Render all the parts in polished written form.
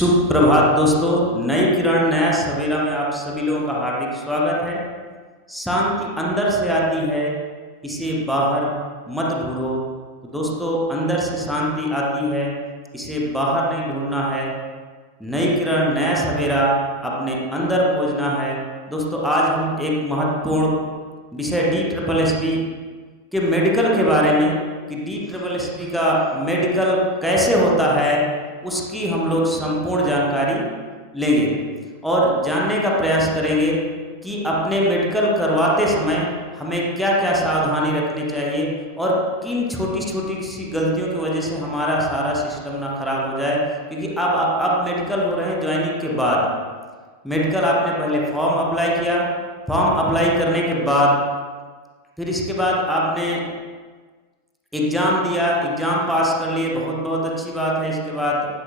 सुप्रभात दोस्तों, नई किरण नया सवेरा में आप सभी लोगों का हार्दिक स्वागत है। शांति अंदर से आती है, इसे बाहर मत ढूंढो। तो दोस्तों, अंदर से शांति आती है, इसे बाहर नहीं ढूंढना है। नई किरण नया सवेरा अपने अंदर खोजना है। दोस्तों, आज हम एक महत्वपूर्ण विषय DSSB के मेडिकल के बारे में कि DSSB का मेडिकल कैसे होता है उसकी हम लोग संपूर्ण जानकारी लेंगे और जानने का प्रयास करेंगे कि अपने मेडिकल करवाते समय हमें क्या क्या सावधानी रखनी चाहिए और किन छोटी छोटी सी गलतियों की वजह से हमारा सारा सिस्टम ना खराब हो जाए। क्योंकि अब मेडिकल हो रहे हैं ज्वाइनिंग के बाद। मेडिकल आपने पहले फॉर्म अप्लाई किया, फॉर्म अप्लाई करने के बाद फिर इसके बाद आपने एग्ज़ाम दिया, एग्ज़ाम पास कर लिए, बहुत बहुत अच्छी बात है। इसके बाद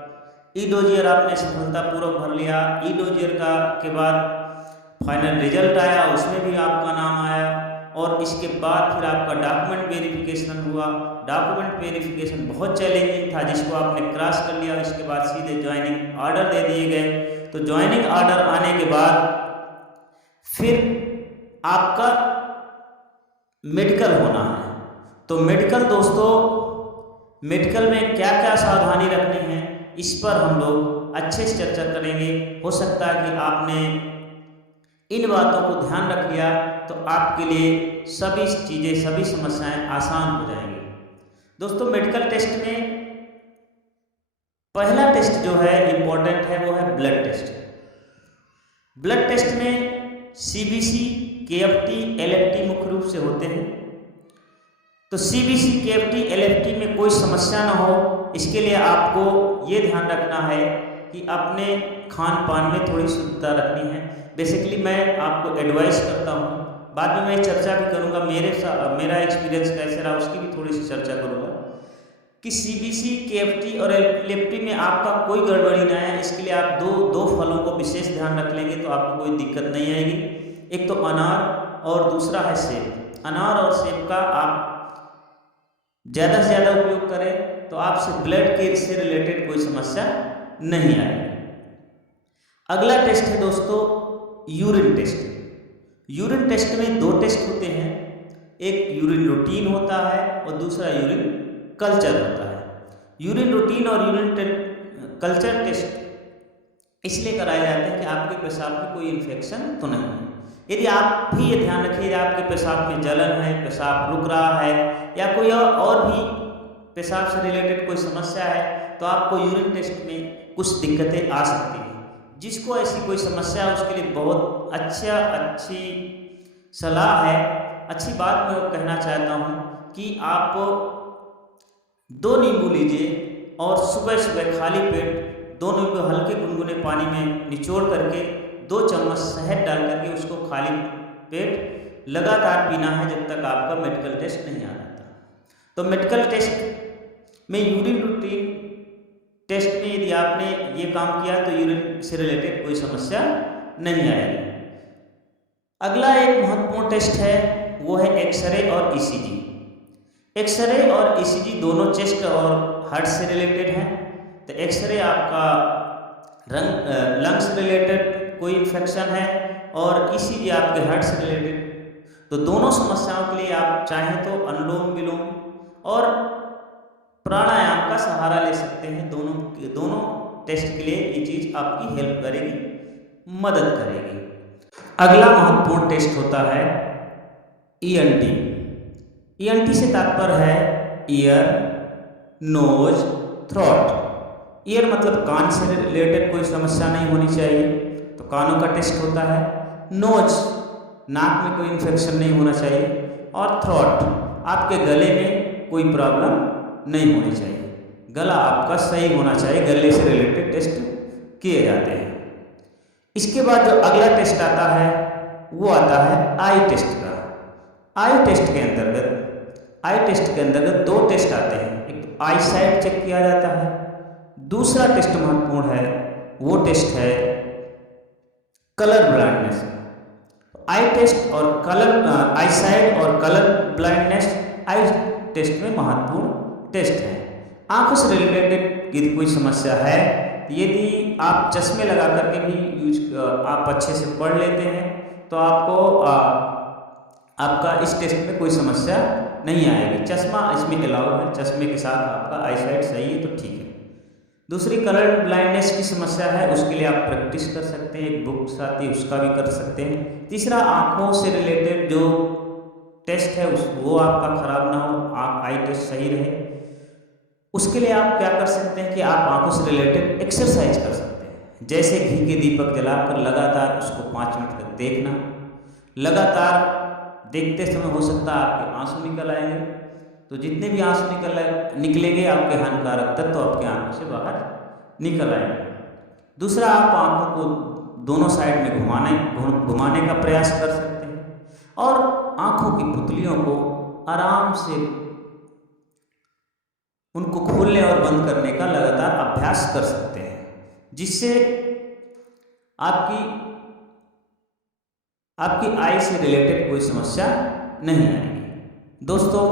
ई-डोजियर आपने सफलतापूर्वक भर लिया। ई-डोजियर के बाद फाइनल रिजल्ट आया, उसमें भी आपका नाम आया और इसके बाद फिर आपका डॉक्यूमेंट वेरिफिकेशन हुआ। डॉक्यूमेंट वेरिफिकेशन बहुत चैलेंजिंग था, जिसको आपने क्रॉस कर लिया। इसके बाद सीधे ज्वाइनिंग ऑर्डर दे दिए गए। तो ज्वाइनिंग ऑर्डर आने के बाद फिर आपका मेडिकल होना है। तो मेडिकल दोस्तों, मेडिकल में क्या क्या सावधानी रखनी है इस पर हम लोग अच्छे से चर्चा करेंगे। हो सकता है कि आपने इन बातों को ध्यान रख लिया तो आपके लिए सभी चीज़ें, सभी समस्याएं आसान हो जाएंगी। दोस्तों, मेडिकल टेस्ट में पहला टेस्ट जो है इम्पोर्टेंट है, वो है ब्लड टेस्ट। ब्लड टेस्ट में CBC, KFT, LFT मुख्य रूप से होते हैं। तो CBC, KFT, LFT में कोई समस्या ना हो, इसके लिए आपको ये ध्यान रखना है कि अपने खान पान में थोड़ी शुद्धता रखनी है। बेसिकली मैं आपको एडवाइस करता हूँ, बाद में मैं चर्चा भी करूँगा मेरा एक्सपीरियंस कैसे रहा उसकी भी थोड़ी सी चर्चा करूँगा कि CBC, KFT और LFT में आपका कोई गड़बड़ी ना है। इसके लिए आप दो फलों को विशेष ध्यान रख लेंगे तो आपको कोई दिक्कत नहीं आएगी। एक तो अनार और दूसरा है सेब। अनार और सेब का आप ज़्यादा से ज़्यादा उपयोग करें तो आपसे ब्लड के से रिलेटेड कोई समस्या नहीं आएगी। अगला टेस्ट है दोस्तों यूरिन टेस्ट। यूरिन टेस्ट में दो टेस्ट होते हैं, एक यूरिन रूटीन होता है और दूसरा यूरिन कल्चर होता है। यूरिन रूटीन और यूरिन कल्चर टेस्ट इसलिए कराए जाते हैं कि आपके पेशाब में कोई इन्फेक्शन तो नहीं है। यदि आप भी ये ध्यान रखिए आप के पेशाब में जलन है, पेशाब रुक रहा है या कोई और भी पेशाब से रिलेटेड कोई समस्या है तो आपको यूरिन टेस्ट में कुछ दिक्कतें आ सकती हैं। जिसको ऐसी कोई समस्या है उसके लिए बहुत अच्छी सलाह है, अच्छी बात मैं कहना चाहता हूँ कि आप 2 नींबू लीजिए और सुबह सुबह खाली पेट 2 नींबू हल्के गुनगुने पानी में निचोड़ करके 2 चम्मच शहद डाल करके उसको खाली पेट लगातार पीना है जब तक आपका मेडिकल टेस्ट नहीं आ जाता। तो मेडिकल टेस्ट में यूरिन रूटीन टेस्ट में यदि आपने ये काम किया तो यूरिन से रिलेटेड कोई समस्या नहीं आएगी। अगला एक महत्वपूर्ण टेस्ट है, वो है एक्सरे और ECG। एक्सरे और ECG दोनों चेस्ट और हार्ट से रिलेटेड हैं। तो एक्सरे आपका लंग्स रिलेटेड कोई इन्फेक्शन है और ECG आपके हार्ट से रिलेटेड। तो दोनों समस्याओं के लिए आप चाहें तो अनुलोम विलोम और प्राणायाम का सहारा ले सकते हैं। दोनों टेस्ट के लिए ये चीज़ आपकी हेल्प करेगी, मदद करेगी। अगला महत्वपूर्ण टेस्ट होता है ENT। ENT से तात्पर्य है ईयर, नोज, थ्रोट। ईयर मतलब कान से रिलेटेड कोई समस्या नहीं होनी चाहिए, तो कानों का टेस्ट होता है। नोज, नाक में कोई इन्फेक्शन नहीं होना चाहिए और थ्रोट, आपके गले में कोई प्रॉब्लम नहीं होनी चाहिए। गला आपका सही होना चाहिए, गले से रिलेटेड टेस्ट किए जाते हैं। इसके बाद जो अगला टेस्ट आता है वो आता है आई टेस्ट का। आई टेस्ट के अंतर्गत 2 टेस्ट आते हैं। एक तो आई साइट चेक किया जाता है, दूसरा टेस्ट महत्वपूर्ण है, वो टेस्ट है कलर ब्लाइंडनेस। आई टेस्ट और आई साइट और कलर ब्लाइंडनेस आई टेस्ट में महत्वपूर्ण टेस्ट है। आंखों से रिलेटेड यदि कोई समस्या है, यदि आप चश्मे लगा करके भी आप अच्छे से पढ़ लेते हैं तो आपको आपका इस टेस्ट में कोई समस्या नहीं आएगी। चश्मा इसमें अलाउड है, चश्मे के साथ आपका आईसाइट सही है तो ठीक है। दूसरी कलर ब्लाइंडनेस की समस्या है, उसके लिए आप प्रैक्टिस कर सकते हैं, एक बुक्स आती है उसका भी कर सकते हैं। तीसरा, आँखों से रिलेटेड जो टेस्ट है वो आपका खराब ना हो, आई टेस्ट सही रहे, उसके लिए आप क्या कर सकते हैं कि आप आँखों से रिलेटेड एक्सरसाइज कर सकते हैं। जैसे घी के दीपक जलाकर लगातार उसको 5 मिनट तक देखना, लगातार देखते समय हो सकता है आपके आंसू निकल आएंगे, तो जितने भी आंसू निकलेंगे आपके हानिकारक तत्व आपके आंखों से बाहर निकल आएंगे। दूसरा, आप आंखों को दोनों साइड में घुमाने का प्रयास कर सकते हैं और आंखों की पुतलियों को आराम से उनको खोलने और बंद करने का लगातार अभ्यास कर सकते हैं, जिससे आपकी आई से रिलेटेड कोई समस्या नहीं आएगी। दोस्तों,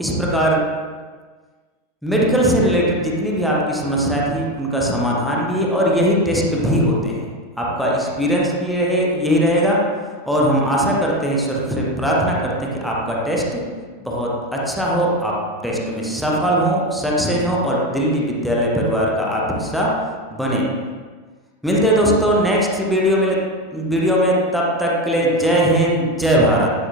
इस प्रकार मेडिकल से रिलेटेड जितनी भी आपकी समस्या थी उनका समाधान भी है और यही टेस्ट भी होते हैं। आपका एक्सपीरियंस भी यही रहेगा और हम आशा करते हैं, ईश्वर से प्रार्थना करते हैं कि आपका टेस्ट बहुत अच्छा हो, आप टेस्ट में सफल हों, सक्सेस हों और दिल्ली विद्यालय परिवार का आप हिस्सा बने। मिलते हैं दोस्तों नेक्स्ट वीडियो में, तब तक के लिए जय हिंद, जय भारत।